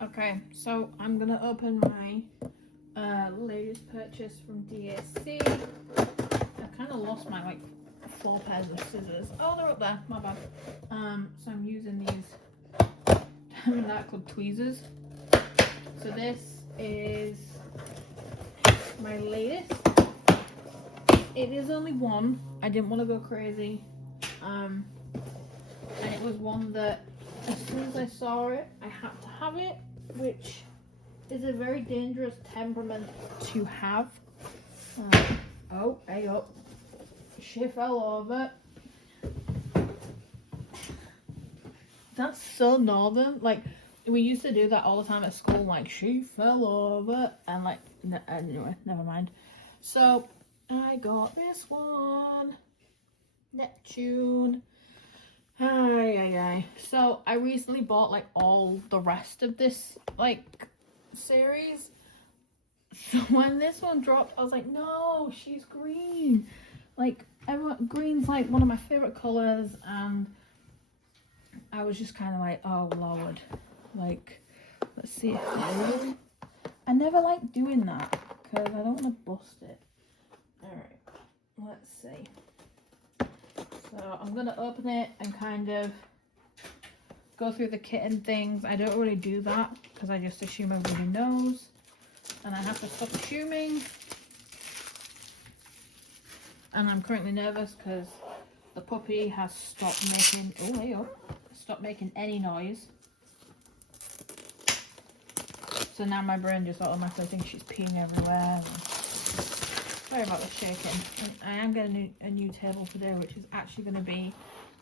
Okay, so I'm gonna open my latest purchase from DAC. I've kind of lost my 4 pairs of scissors. Oh, they're up there. My bad. So I'm using these Diamond and I Club tweezers. So this is my latest. It is only one. I didn't want to go crazy, and it was one that as soon as I saw it, I had to have it, which is a very dangerous temperament to have. Oh, hey up. She fell over. That's so northern. Like, we used to do that all the time at school. Like, she fell over. And like, anyway, never mind. So, I got this one. Neptune. Ay. So, I recently bought like all the rest of this like series. So when this one dropped, I was like, no, she's green. Like, green's like one of my favorite colors, and I was just kind of like, oh lord. Like, let's see if I never like doing that because I don't want to bust it. Alright, let's see. So I'm gonna open it and kind of go through the kit and things. I don't really do that because I just assume everybody knows, and I have to stop assuming. And I'm currently nervous because the puppy has stopped making any noise. So now my brain just automatically thinks she's peeing everywhere. Sorry about the shaking. And I am getting a new table today, which is actually going to be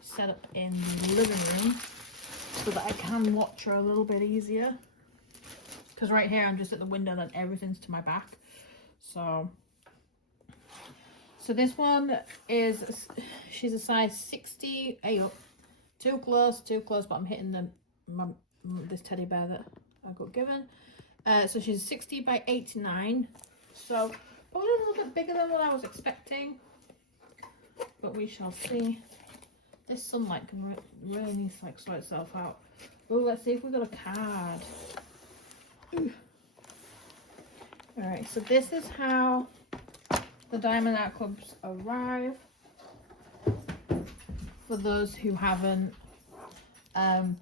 set up in the living room so that I can watch her a little bit easier. Because right here I'm just at the window and everything's to my back. So this one is, she's a size 60. Hey up. Too close, but I'm hitting this teddy bear that I got given. So she's 60 by 89. So probably a little bit bigger than what I was expecting. But we shall see. This sunlight can really needs to like sort itself out. Oh, let's see if we got a card. Alright, so this is how the Diamond Art Clubs arrive. For those who haven't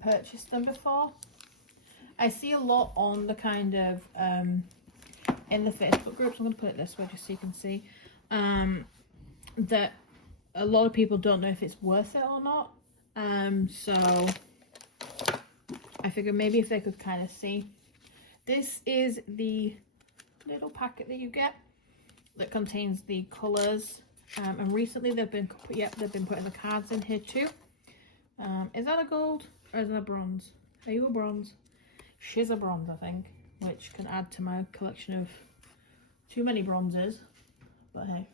purchased them before. I see a lot on the kind of in the Facebook groups, I'm going to put it this way just so you can see, that a lot of people don't know if it's worth it or not. So I figured maybe if they could kind of see. This is the little packet that you get that contains the colours, and recently they've been putting the cards in here too. Is that a gold or is that a bronze? Are you a bronze? She's a bronze, I think, which can add to my collection of too many bronzes. But hey,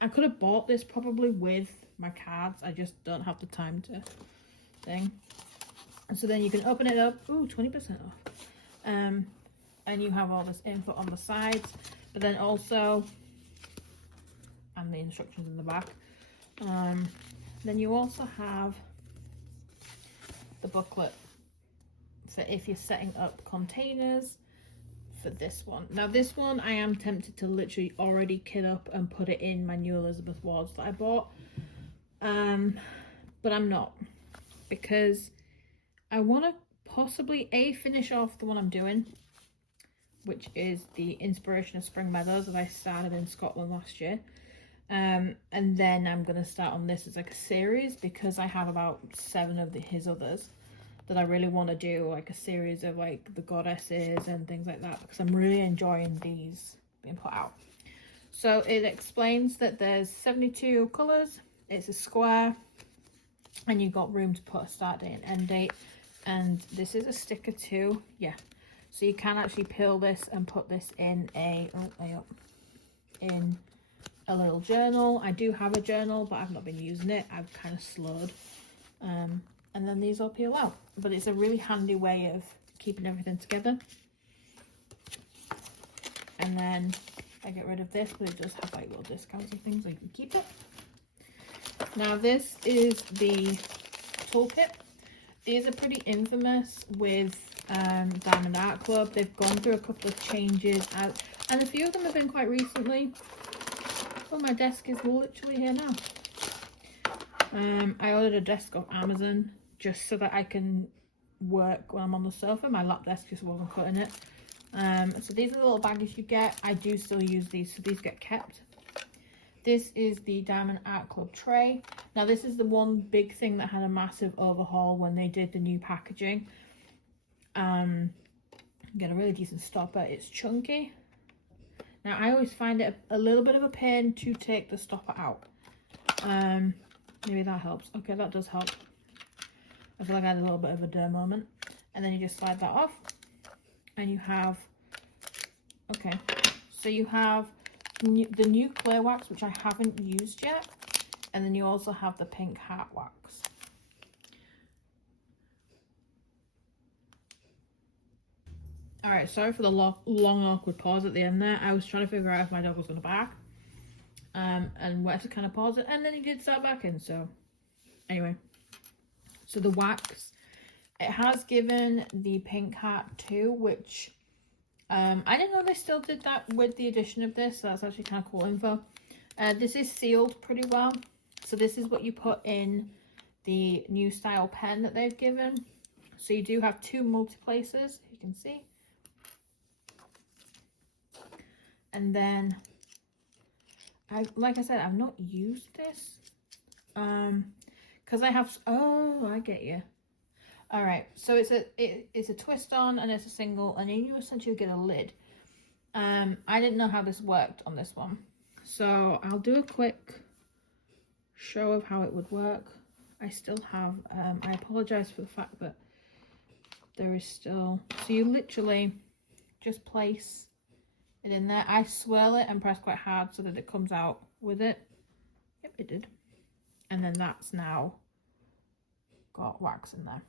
I could have bought this probably with my cards. I just don't have the time to thing. And so then you can open it up. Ooh, 20% off. And you have all this info on the sides, but then also, and the instructions in the back. Then you also have the booklet for if you're setting up containers for this one. Now this one I am tempted to literally already kit up and put it in my new Elizabeth Wards that I bought, but I'm not, because I want to possibly finish off the one I'm doing, which is the Inspiration of Spring Meadows that I started in Scotland last year. And then I'm going to start on this as like a series, because I have about 7 of his others that I really want to do, like a series of like the goddesses and things like that, because I'm really enjoying these being put out. So it explains that there's 72 colours, it's a square, and you've got room to put a start date and end date. And this is a sticker too, yeah. So you can actually peel this and put this in in a little journal. I do have a journal, but I've not been using it. I've kind of slowed. And then these all peel out. But it's a really handy way of keeping everything together. And then I get rid of this, but it does have like little discounts and things, so you can keep it. Now this is the toolkit. These are pretty infamous with Diamond Art Club. They've gone through a couple of changes, and a few of them have been quite recently. Oh, my desk is literally here now. I ordered a desk off Amazon just so that I can work when I'm on the sofa. My lap desk just wasn't cutting it. So these are the little baggies you get. I do still use these, so these get kept. This is the Diamond Art Club tray. Now this is the one big thing that had a massive overhaul when they did the new packaging. Get a really decent stopper. It's chunky. Now I always find it a little bit of a pain to take the stopper out. Maybe that helps. Okay, that does help. I feel like I had a little bit of a duh moment. And then you just slide that off. And you have, okay, so you have the new clear wax, which I haven't used yet. And then you also have the pink heart wax. All right, sorry for the long awkward pause at the end there. I was trying to figure out if my dog was going to bark. And where to kind of pause it, and then he did start backing. So anyway, so the wax, it has given the pink heart too, which I didn't know they still did that with the addition of this, so that's actually kind of cool info. This is sealed pretty well, so this is what you put in the new style pen that they've given. So you do have two multi-places, you can see, and then like I said, I've not used this because I have, oh, I get you. All right, so it's a twist on and it's a single, and then you essentially get a lid. I didn't know how this worked on this one, so I'll do a quick show of how it would work. I still have, I apologize for the fact that there is still, so you literally just place it in there. I swirl it and press quite hard so that it comes out with it. Yep, it did. And then that's now got wax in there.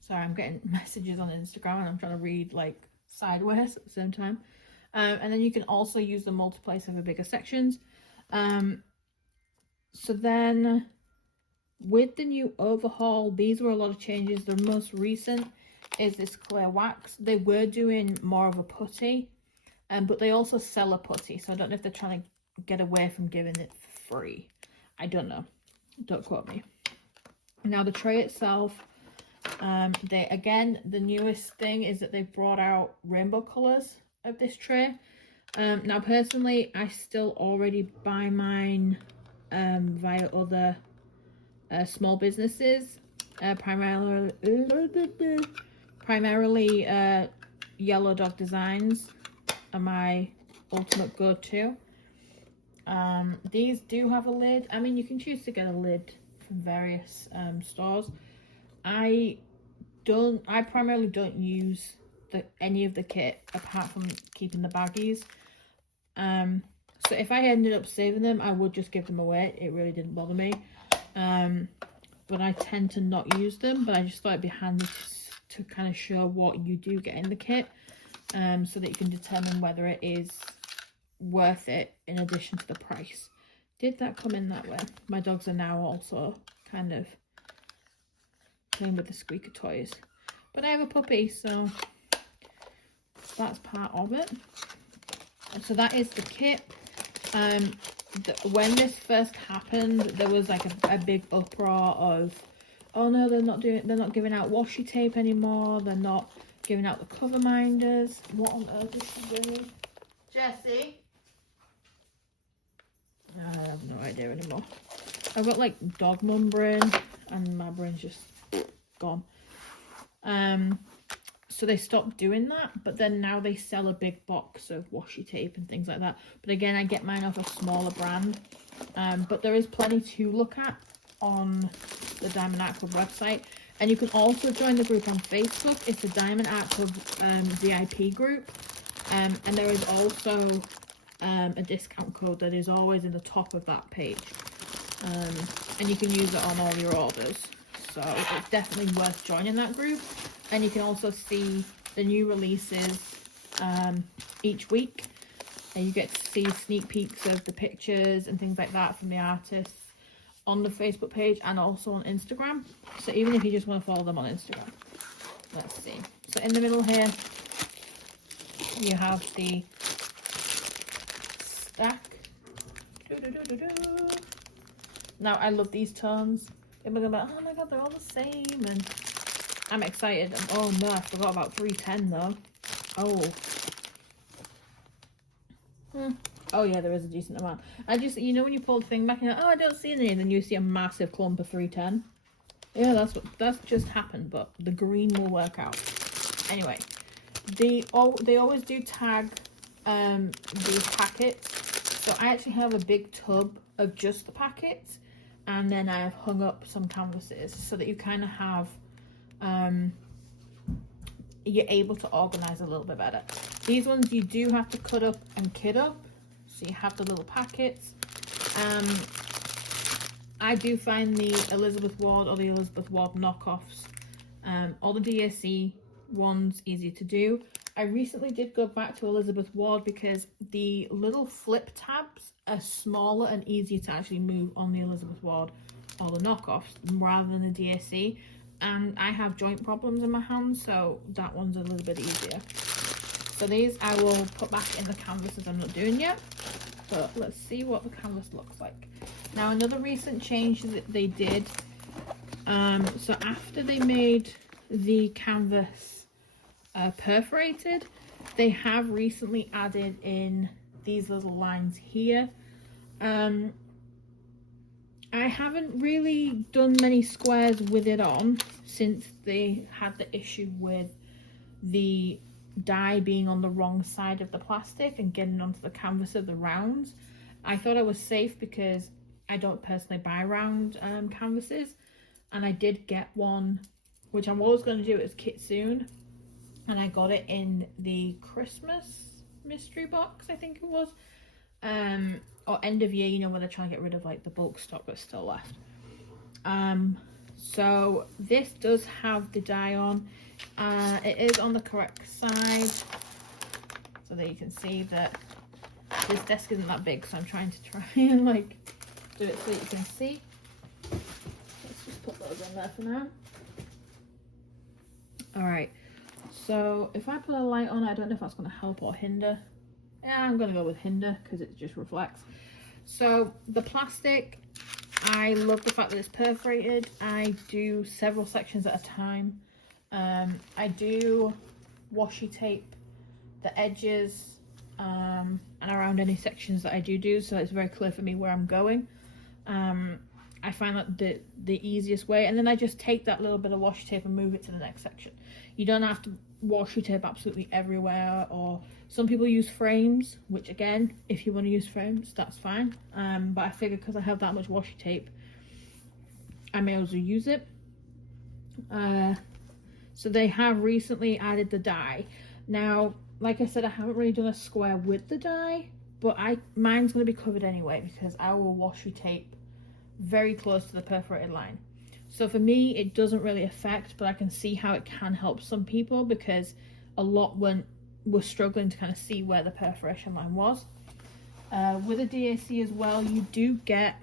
Sorry, I'm getting messages on Instagram and I'm trying to read like sideways at the same time. And then you can also use the multiplace for bigger sections. So then with the new overhaul, these were a lot of changes. The most recent is this clear wax. They were doing more of a putty, but they also sell a putty, so I don't know if they're trying to get away from giving it free. I don't know, don't quote me. Now the tray itself, again, the newest thing is that they've brought out rainbow colors of this tray. Now personally, I still already buy mine via other small businesses, primarily Yellow Dog Designs are my ultimate go-to. These do have a lid. I mean, you can choose to get a lid from various stores. I primarily don't use any of the kit apart from keeping the baggies. So if I ended up saving them, I would just give them away. It really didn't bother me. But I tend to not use them, but I just thought it'd be handy to kind of show what you do get in the kit, so that you can determine whether it is worth it in addition to the price. Did that come in that way? My dogs are now also kind of playing with the squeaker toys, but I have a puppy, so that's part of it. So that is the kit. When this first happened, there was like a big uproar of, oh no, they're not giving out washi tape anymore, they're not giving out the cover minders. What on earth is she doing? Jessie? I have no idea anymore. I've got like dog mum brain and my brain's just gone. So they stopped doing that, but then now they sell a big box of washi tape and things like that. But again, I get mine off a smaller brand. But there is plenty to look at on the Diamond Art Club website. And you can also join the group on Facebook. It's the Diamond Art Club VIP group. And there is also a discount code that is always in the top of that page. And you can use it on all your orders. So it's definitely worth joining that group. And you can also see the new releases each week, and you get to see sneak peeks of the pictures and things like that from the artists on the Facebook page and also on Instagram. So even if you just want to follow them on Instagram. Let's see. So in the middle here, you have the stack. Now I love these tones. People are like, oh my god, they're all the same, and I'm excited. Oh no, I forgot about 310 though. Oh yeah, there is a decent amount. I just, you know, when you pull the thing back, you're like, oh, I don't see any, and then you see a massive clump of 310. Yeah, that's just happened, but the green will work out. Anyway, they always do tag these packets. So I actually have a big tub of just the packets, and then I have hung up some canvases so that you kind of have you're able to organize a little bit better. These ones you do have to cut up and kit up, so you have the little packets. I do find the Elizabeth Ward or the Elizabeth Ward knockoffs, all the DAC ones, easy to do. I recently did go back to Elizabeth Ward because the little flip tabs are smaller and easier to actually move on the Elizabeth Ward or the knockoffs rather than the DAC. And I have joint problems in my hands, so that one's a little bit easier. So these I will put back in the canvases I'm not doing yet, but let's see what the canvas looks like. Now another recent change that they did, so after they made the canvas perforated, they have recently added in these little lines here. I haven't really done many squares with it on since they had the issue with the die being on the wrong side of the plastic and getting onto the canvas of the rounds. I thought I was safe because I don't personally buy round canvases, and I did get one, which I'm always going to do as kit soon, and I got it in the Christmas mystery box, I think it was, or end of year, you know, where they're trying to get rid of like the bulk stock that's still left. So this does have the die on. It is on the correct side, so that you can see that this desk isn't that big, so I'm trying to and like do it so that you can see. Let's just put those in there for now. Alright, so if I put a light on, I don't know if that's going to help or hinder. Yeah, I'm going to go with hinder because it just reflects. So the plastic, I love the fact that it's perforated. I do several sections at a time. I do washi tape the edges and around any sections that I do, so it's very clear for me where I'm going. I find that the easiest way, and then I just take that little bit of washi tape and move it to the next section. You don't have to washi tape absolutely everywhere, or some people use frames, which again, if you want to use frames, that's fine. But I figure because I have that much washi tape, I may as well use it. So they have recently added the die. Now, like I said, I haven't really done a square with the die, but mine's going to be covered anyway because I will washi tape very close to the perforated line. So for me, it doesn't really affect, but I can see how it can help some people because a lot were struggling to kind of see where the perforation line was. With a DAC as well, you do get,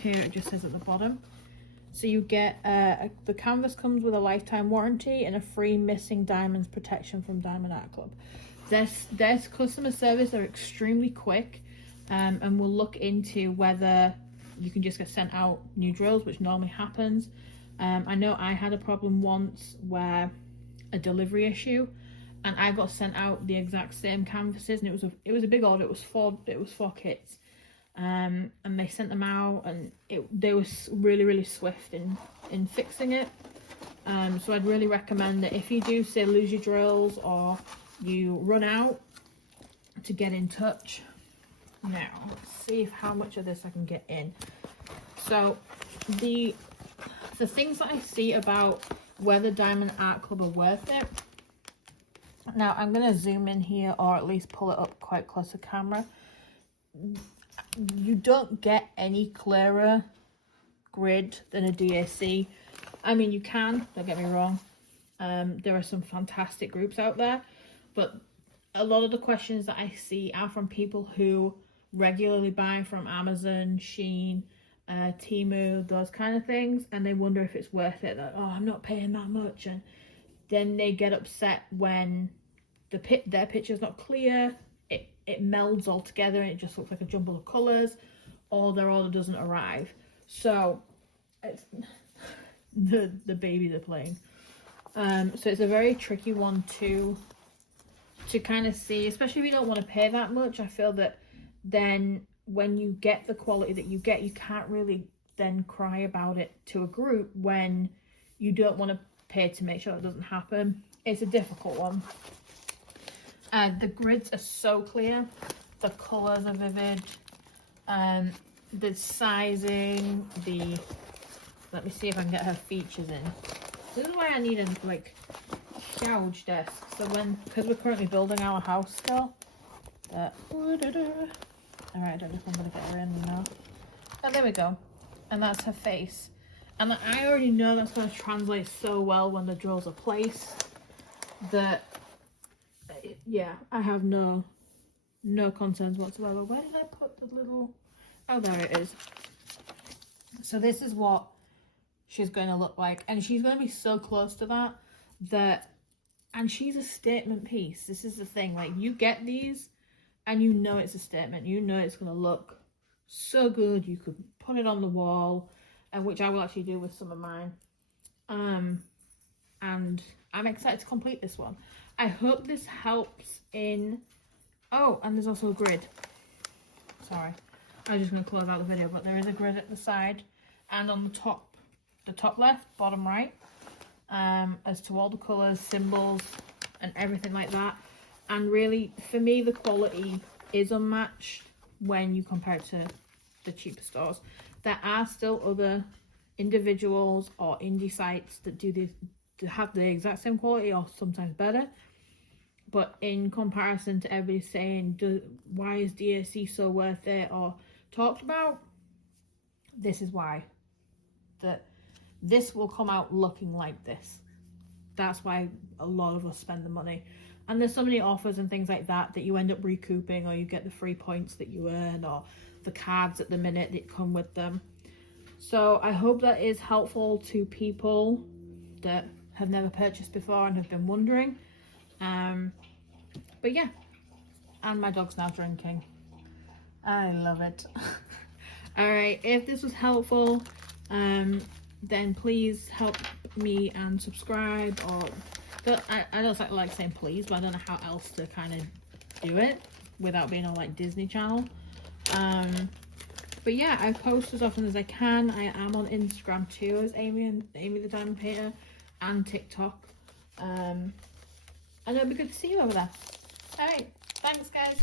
here it just says at the bottom, so you get, the canvas comes with a lifetime warranty and a free missing diamonds protection from Diamond Art Club. Their customer service are extremely quick, and we'll look into whether you can just get sent out new drills, which normally happens. I know I had a problem once where a delivery issue, and I got sent out the exact same canvases, and it was a big order. It was four kits. And they sent them out, and they were really swift in fixing it. So I'd really recommend that if you do say lose your drills or you run out, to get in touch. Now let's see how much of this I can get in. So the things that I see about whether Diamond Art Club are worth it. Now I'm going to zoom in here, or at least pull it up quite close to camera. You don't get any clearer grid than a DAC. I mean, you can, don't get me wrong. There are some fantastic groups out there, but a lot of the questions that I see are from people who regularly buy from Amazon, Shein, Temu, those kind of things, and they wonder if it's worth it. That, oh, I'm not paying that much, and then they get upset when their picture's not clear. It melds all together and it just looks like a jumble of colours, or their order doesn't arrive. So it's the babies are playing. So it's a very tricky one to kind of see, especially if you don't want to pay that much. I feel that then when you get the quality that you get, you can't really then cry about it to a group when you don't want to pay to make sure it doesn't happen. It's a difficult one. The grids are so clear, the colours are vivid, the sizing, let me see if I can get her features in. This is why I need a like gouge desk. So because we're currently building our house still. Alright, I don't know if I'm gonna get her in now. Oh, there we go. And that's her face. And I already know that's gonna translate so well when the drills are placed that, yeah, I have no concerns whatsoever. Where did I put the little, oh, there it is. So this is what she's going to look like, and she's going to be so close to that, and she's a statement piece. This is the thing, like, you get these and you know it's a statement, you know it's going to look so good. You could put it on the wall, and which I will actually do with some of mine, and I'm excited to complete this one. I hope this helps in, oh, and there's also a grid. Sorry, I was just going to close out the video, but there is a grid at the side and on the top left, bottom right, as to all the colours, symbols, and everything like that. And really, for me, the quality is unmatched when you compare it to the cheaper stores. There are still other individuals or indie sites that do this, to have the exact same quality or sometimes better. But in comparison to everybody saying, why is DAC so worth it or talked about, this is why. That this will come out looking like this. That's why a lot of us spend the money. And there's so many offers and things like that you end up recouping, or you get the free points that you earn, or the cards at the minute that come with them. So I hope that is helpful to people that have never purchased before and have been wondering. But yeah, and my dog's now drinking. I love it. All right, if this was helpful, then please help me and subscribe, or I don't like saying please, but I don't know how else to kind of do it without being on like Disney Channel. But yeah, I post as often as I can. I am on Instagram too as Amy the Diamond Painter, and TikTok. And it'll be good to see you over there. All right, thanks guys.